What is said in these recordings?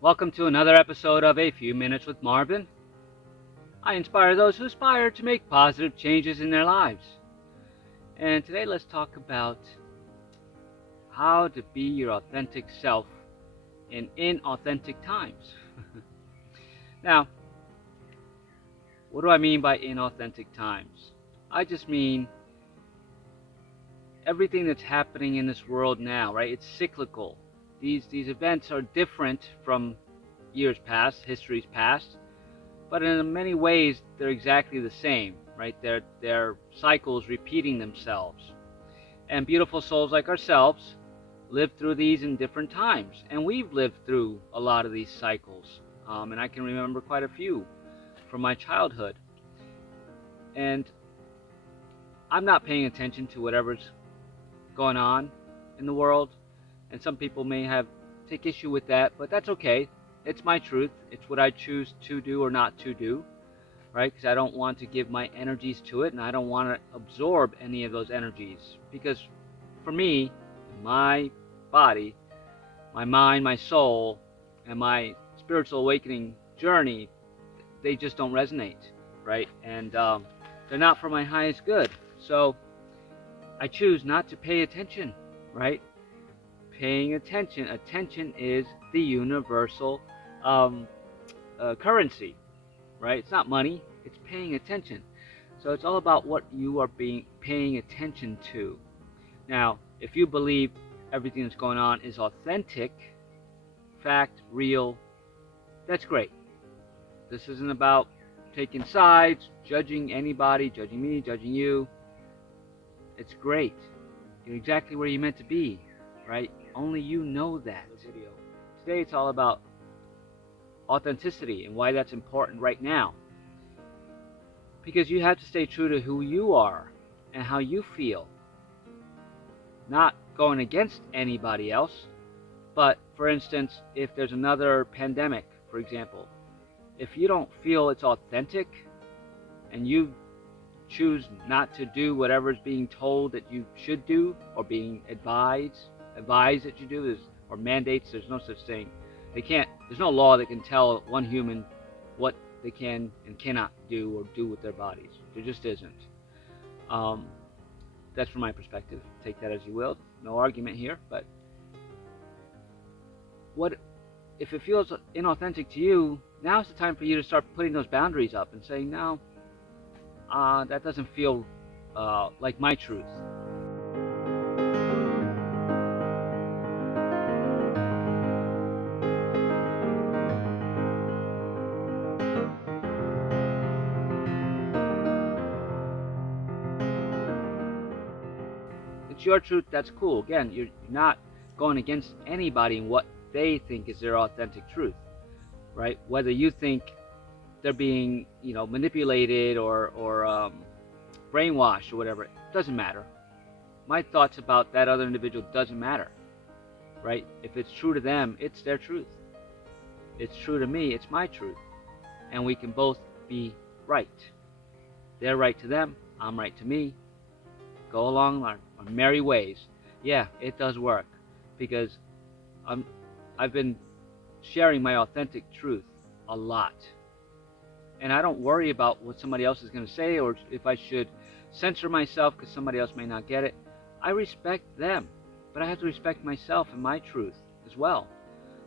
Welcome to another episode of A Few Minutes with Marvin. I inspire those who aspire to make positive changes in their lives. And today let's talk about how to be your authentic self in inauthentic times. Now, what do I mean by inauthentic times? I just mean everything that's happening in this world now, right? It's cyclical. These events are different from years past, history's past, but in many ways they're exactly the same, right? They're cycles repeating themselves. And beautiful souls like ourselves live through these in different times, and we've lived through a lot of these cycles, and I can remember quite a few from my childhood. And I'm not paying attention to whatever's going on in the world, and some people may have take issue with that, but that's okay. It's my truth. It's what I choose to do or not to do, right? Because I don't want to give my energies to it, and I don't want to absorb any of those energies. Because for me, my body, my mind, my soul, and my spiritual awakening journey, they just don't resonate, right? And they're not for my highest good. So I choose not to pay attention, right? Paying attention. Attention is the universal currency, right? It's not money, it's paying attention. So it's all about what you are paying attention to. Now, if you believe everything that's going on is authentic, fact, real, that's great. This isn't about taking sides, judging anybody, judging me, judging you. It's great. You're exactly where you're meant to be, right? Only you know that. Today it's all about authenticity and why that's important right now. Because you have to stay true to who you are and how you feel. Not going against anybody else, but for instance, if there's another pandemic, for example, if you don't feel it's authentic and you choose not to do whatever is being told that you should do or being advised that you do, or mandates, there's no such thing. There's no law that can tell one human what they can and cannot do or do with their bodies. There just isn't. That's from my perspective. Take that as you will. No argument here. But what if it feels inauthentic to you? Now's the time for you to start putting those boundaries up and saying, no, that doesn't feel like my truth. It's your truth. That's cool. Again, you're not going against anybody in what they think is their authentic truth, right? Whether you think they're being, manipulated or brainwashed or whatever, it doesn't matter. My thoughts about that other individual doesn't matter, right? If it's true to them, it's their truth. It's true to me, it's my truth. And we can both be right. They're right to them, I'm right to me. Go along our merry ways. Yeah, it does work because I've been sharing my authentic truth a lot. And I don't worry about what somebody else is going to say or if I should censor myself because somebody else may not get it. I respect them, but I have to respect myself and my truth as well.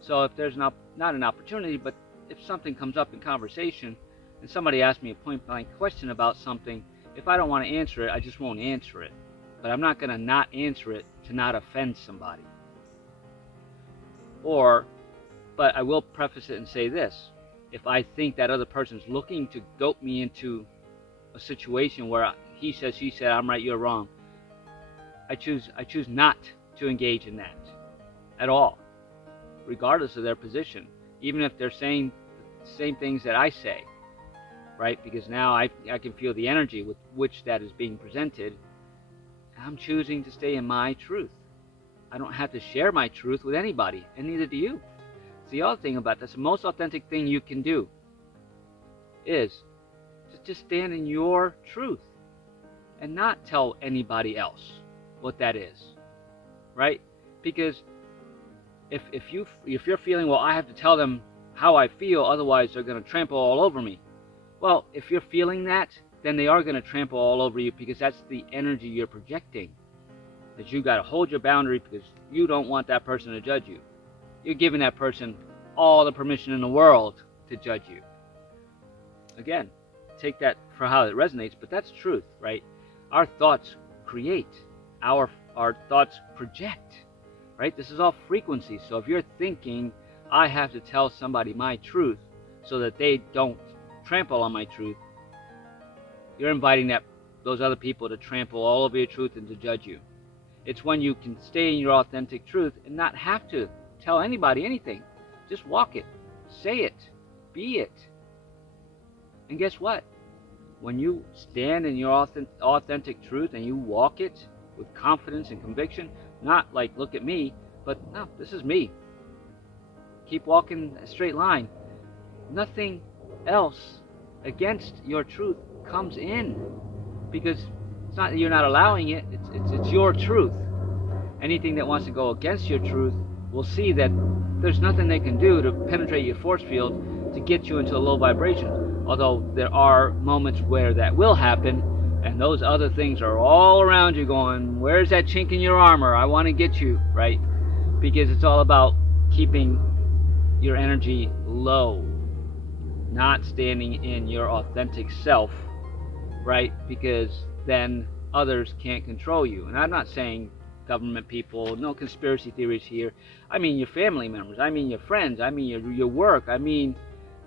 So if there's not an opportunity, but if something comes up in conversation and somebody asks me a point blank question about something, if I don't want to answer it, I just won't answer it. But I'm not going to not answer it to not offend somebody. But I will preface it and say this. If I think that other person's looking to goat me into a situation where he says, she said, I'm right, you're wrong, I choose not to engage in that at all, regardless of their position, even if they're saying the same things that I say, right? Because now I can feel the energy with which that is being presented. I'm choosing to stay in my truth. I don't have to share my truth with anybody, and neither do you. It's the other thing about this. The most authentic thing you can do is to just stand in your truth and not tell anybody else what that is, right? Because If you're feeling, well, I have to tell them how I feel, otherwise they're going to trample all over me. Well, if you're feeling that, then they are going to trample all over you, because that's the energy you're projecting. That you got to hold your boundary because you don't want that person to judge you. You're giving that person all the permission in the world to judge you. Again, take that for how it resonates, but that's truth, right? Our thoughts create, our thoughts project, right? This is all frequency. So if you're thinking, I have to tell somebody my truth so that they don't trample on my truth, you're inviting those other people to trample all over your truth and to judge you. It's when you can stay in your authentic truth and not have to tell anybody anything. Just walk it, say it, be it. And guess what? When you stand in your authentic truth and you walk it with confidence and conviction, not like, look at me, but no, this is me. Keep walking a straight line. Nothing else against your truth comes in, because it's not that you're not allowing it, it's your truth. Anything that wants to go against your truth will see that there's nothing they can do to penetrate your force field to get you into a low vibration. Although there are moments where that will happen, and those other things are all around you going, where's that chink in your armor? I want to get you, right? Because it's all about keeping your energy low, not standing in your authentic self, right? Because then others can't control you. And I'm not saying government people, no conspiracy theories here. I mean your family members, I mean your friends, I mean your work, I mean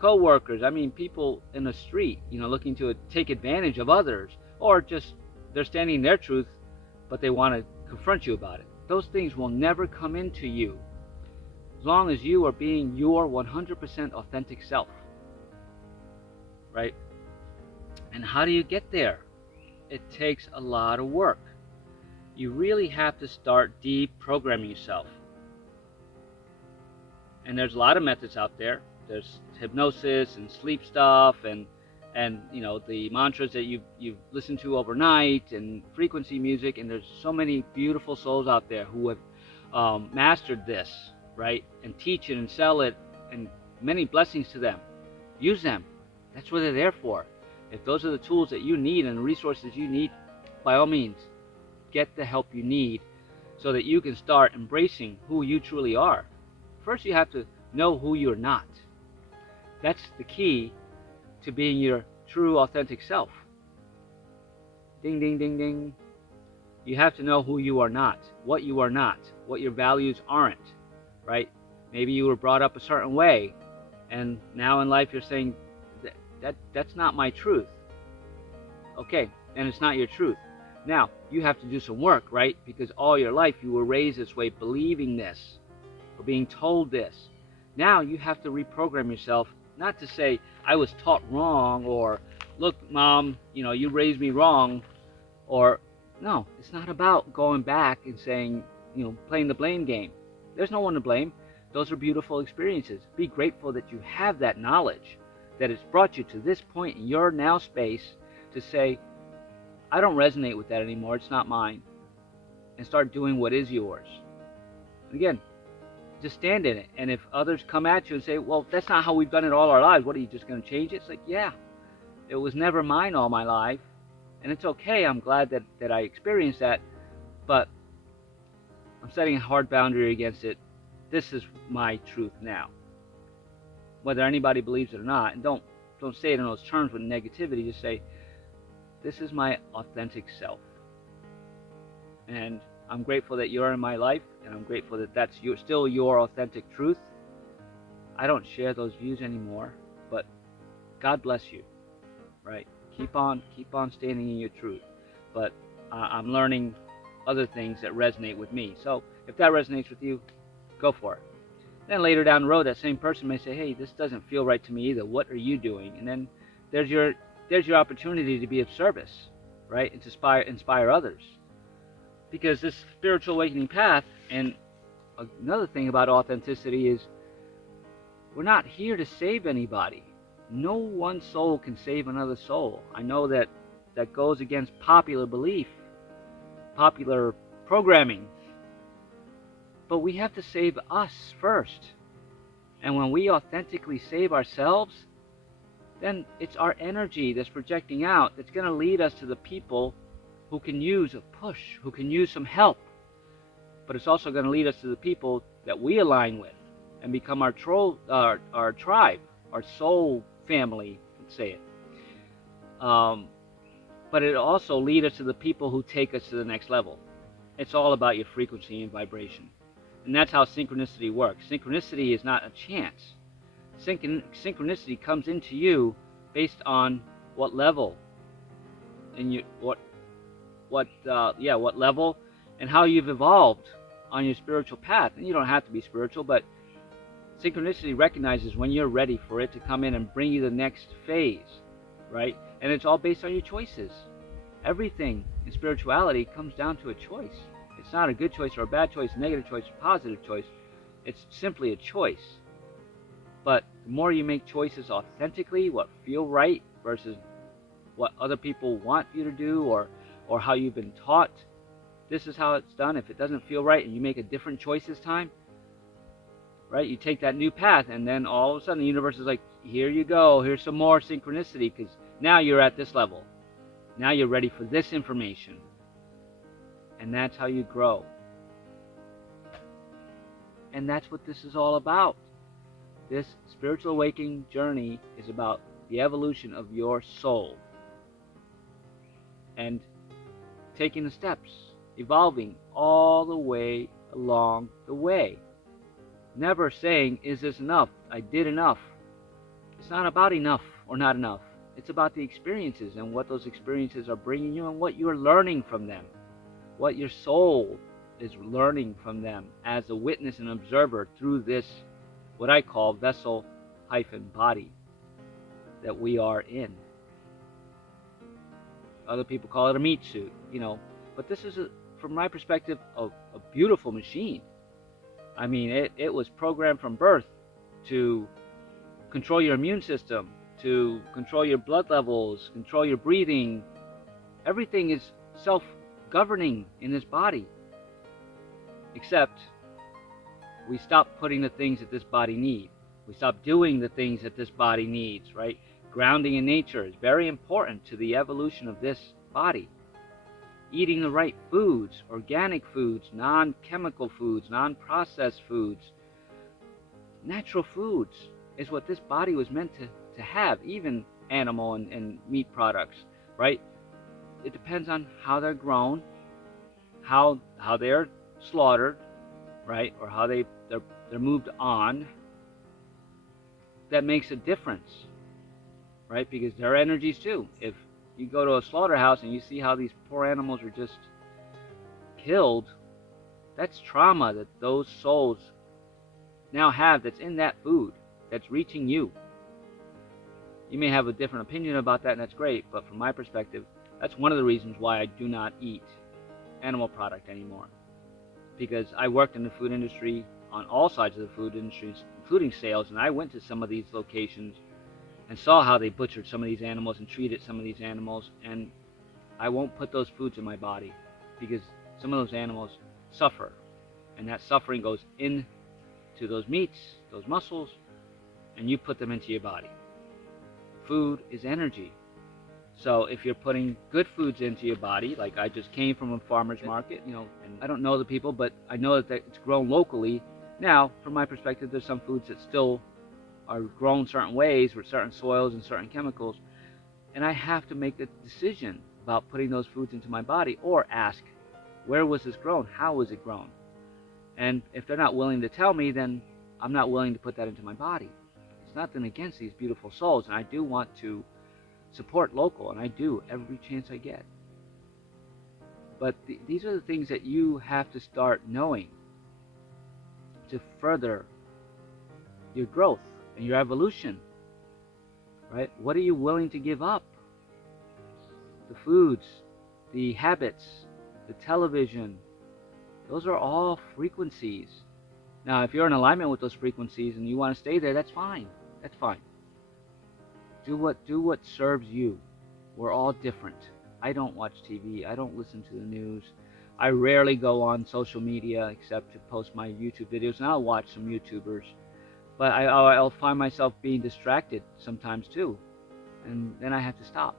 co-workers, I mean people in the street, looking to take advantage of others, or just they're standing in their truth, but they want to confront you about it. Those things will never come into you as long as you are being your 100% authentic self, right? And how do you get there? It takes a lot of work. You really have to start deprogramming yourself. And there's a lot of methods out there. There's hypnosis and sleep stuff, and the mantras that you've listened to overnight, and frequency music, and there's so many beautiful souls out there who have mastered this, right? And teach it and sell it, and many blessings to them. Use them. That's what they're there for. If those are the tools that you need and the resources you need, by all means, get the help you need so that you can start embracing who you truly are. First, you have to know who you're not. That's the key to being your true, authentic self. Ding, ding, ding, ding. You have to know who you are not, what your values aren't, right? Maybe you were brought up a certain way, and now in life you're saying, that's not my truth. Okay, and it's not your truth. Now, you have to do some work, right? Because all your life you were raised this way, believing this, or being told this. Now you have to reprogram yourself, not to say, I was taught wrong, or, look, Mom, you raised me wrong, or, no, it's not about going back and saying, playing the blame game. There's no one to blame. Those are beautiful experiences. Be grateful that you have that knowledge, that it's brought you to this point in your now space to say, I don't resonate with that anymore, it's not mine. And start doing what is yours. Again, just stand in it. And if others come at you and say, well, that's not how we've done it all our lives, what, are you just going to change it? It's like, yeah, it was never mine all my life. And it's okay, I'm glad that I experienced that. But I'm setting a hard boundary against it. This is my truth now. Whether anybody believes it or not. And don't say it in those terms with negativity. Just say, this is my authentic self. And I'm grateful that you're in my life, and I'm grateful that that's still your authentic truth. I don't share those views anymore, but God bless you, right? Keep on standing in your truth. But I'm learning other things that resonate with me. So if that resonates with you, go for it. Then later down the road, that same person may say, hey, this doesn't feel right to me either. What are you doing? And then there's your opportunity to be of service, right? And to inspire others. Because this spiritual awakening path, and another thing about authenticity is, we're not here to save anybody. No one soul can save another soul. I know that goes against popular belief, popular programming. But we have to save us first. And when we authentically save ourselves, then it's our energy that's projecting out that's going to lead us to the people who can use a push, who can use some help. But it's also going to lead us to the people that we align with and become our tribe, our soul family, let's say it. But it also leads us to the people who take us to the next level. It's all about your frequency and vibration. And that's how synchronicity works. Synchronicity is not a chance. Synchronicity comes into you based on what level, and what level, and how you've evolved on your spiritual path. And you don't have to be spiritual, but synchronicity recognizes when you're ready for it to come in and bring you the next phase, right? And it's all based on your choices. Everything in spirituality comes down to a choice. It's not a good choice or a bad choice, a negative choice or a positive choice. It's simply a choice. But the more you make choices authentically, what feel right versus what other people want you to do, or how you've been taught, this is how it's done. If it doesn't feel right and you make a different choice this time, right, you take that new path, and then all of a sudden the universe is like, here you go, here's some more synchronicity, because now you're at this level. Now you're ready for this information. And that's how you grow. And that's what this is all about. This spiritual awakening journey is about the evolution of your soul. And taking the steps, evolving all the way along the way. Never saying, is this enough? I did enough. It's not about enough or not enough. It's about the experiences and what those experiences are bringing you and what you're learning from them. What your soul is learning from them as a witness and observer through this, what I call vessel-body that we are in. Other people call it a meat suit, But this is, from my perspective, a beautiful machine. I mean, it was programmed from birth to control your immune system, to control your blood levels, control your breathing. Everything is self-governing in this body. Except we stop putting the things that this body needs. We stop doing the things that this body needs, right? Grounding in nature is very important to the evolution of this body. Eating the right foods, organic foods, non-chemical foods, non-processed foods, natural foods is what this body was meant to have, even animal and meat products, right? It depends on how they're grown, how they're slaughtered, right? Or how they're moved on. That makes a difference, right? Because they're energies too. If you go to a slaughterhouse and you see how these poor animals are just killed, that's trauma that those souls now have that's in that food, that's reaching you. You may have a different opinion about that, and that's great, but from my perspective, that's one of the reasons why I do not eat animal product anymore. Because I worked in the food industry, on all sides of the food industry, including sales, and I went to some of these locations and saw how they butchered some of these animals and treated some of these animals, and I won't put those foods in my body because some of those animals suffer, and that suffering goes into those meats, those muscles, and you put them into your body. Food is energy. So if you're putting good foods into your body, like I just came from a farmer's market, and I don't know the people, but I know that it's grown locally. Now, from my perspective, there's some foods that still are grown certain ways with certain soils and certain chemicals, and I have to make a decision about putting those foods into my body, or ask, where was this grown? How was it grown? And if they're not willing to tell me, then I'm not willing to put that into my body. It's nothing against these beautiful souls, and I do want to support local, and I do every chance I get. But these are the things that you have to start knowing to further your growth and your evolution, right? What are you willing to give up? The foods, the habits, the television, those are all frequencies. Now, if you're in alignment with those frequencies and you want to stay there, that's fine. That's fine. Do what serves you. We're all different. I don't watch TV. I don't listen to the news. I rarely go on social media except to post my YouTube videos, and I'll watch some YouTubers. But I'll find myself being distracted sometimes too, and then I have to stop.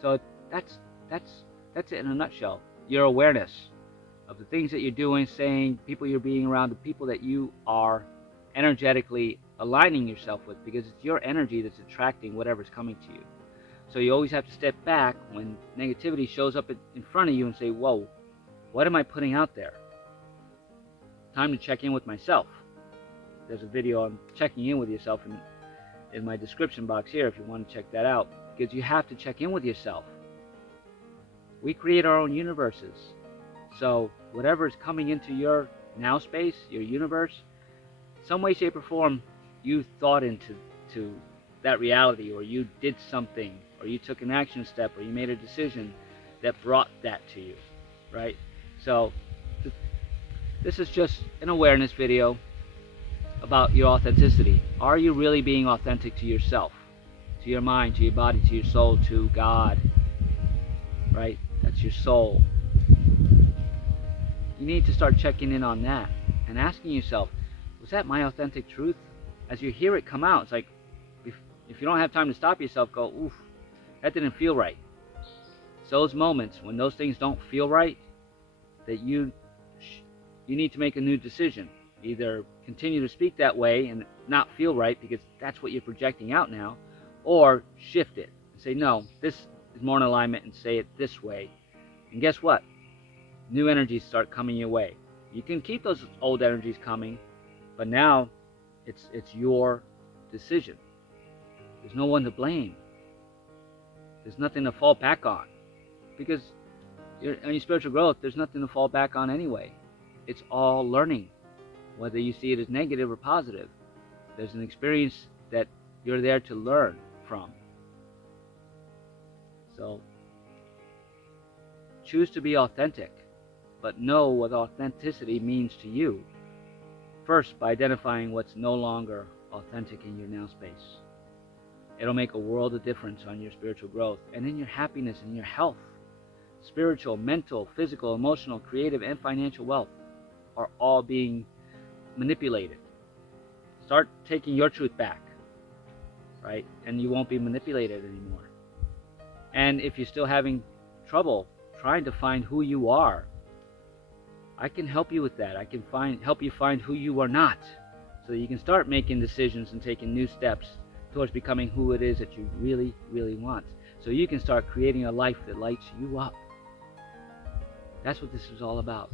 So that's that's that's it in a nutshell. Your awareness of the things that you're doing, saying, people you're being around, the people that you are energetically aligning yourself with, because it's your energy that's attracting whatever's coming to you. So you always have to step back when negativity shows up in front of you and say, whoa, what am I putting out there? Time to check in with myself. There's a video on checking in with yourself in my description box here if you want to check that out, because you have to check in with yourself. We create our own universes. So whatever is coming into your now space, your universe, some way, shape, or form, you thought into that reality, or you did something, or you took an action step, or you made a decision that brought that to you, right? So this is just an awareness video about your authenticity. Are you really being authentic to yourself, to your mind, to your body, to your soul, to God, right? That's your soul. You need to start checking in on that and asking yourself, was that my authentic truth? As you hear it come out, it's like, if you don't have time to stop yourself, go, oof, that didn't feel right. It's those moments when those things don't feel right that you need to make a new decision. Either continue to speak that way and not feel right because that's what you're projecting out now, or shift it and say, no, this is more in alignment, and say it this way. And guess what? New energies start coming your way. You can keep those old energies coming, but now it's your decision. There's no one to blame. There's nothing to fall back on, because on your spiritual growth, there's nothing to fall back on anyway. It's all learning, whether you see it as negative or positive. There's an experience that you're there to learn from. So choose to be authentic, but know what authenticity means to you. First, by identifying what's no longer authentic in your now space. It'll make a world of difference on your spiritual growth and in your happiness and your health. Spiritual, mental, physical, emotional, creative, and financial wealth are all being manipulated. Start taking your truth back, right? And you won't be manipulated anymore. And if you're still having trouble trying to find who you are, I can help you with that. I can help you find who you are not, so that you can start making decisions and taking new steps towards becoming who it is that you really, really want. So you can start creating a life that lights you up. That's what this is all about.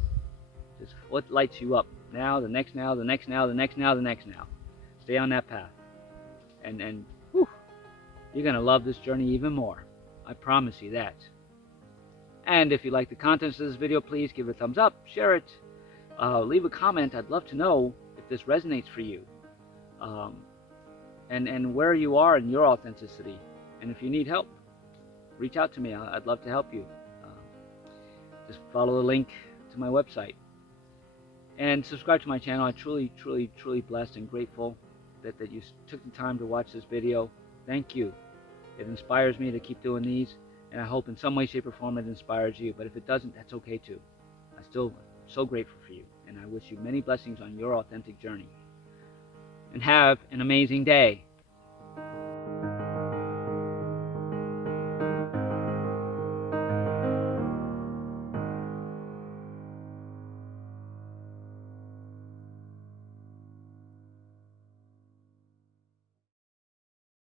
Just what lights you up now, the next now, the next now, the next now, the next now. Stay on that path. And whew, you're going to love this journey even more. I promise you that. And if you like the contents of this video, please give it a thumbs up, share it, leave a comment. I'd love to know if this resonates for you. And where you are in your authenticity. And if you need help, reach out to me. I'd love to help you. Just follow the link to my website. And subscribe to my channel. I'm truly, truly, truly blessed and grateful that you took the time to watch this video. Thank you. It inspires me to keep doing these. And I hope in some way, shape, or form it inspires you. But if it doesn't, that's okay too. I'm still so grateful for you. And I wish you many blessings on your authentic journey. And have an amazing day.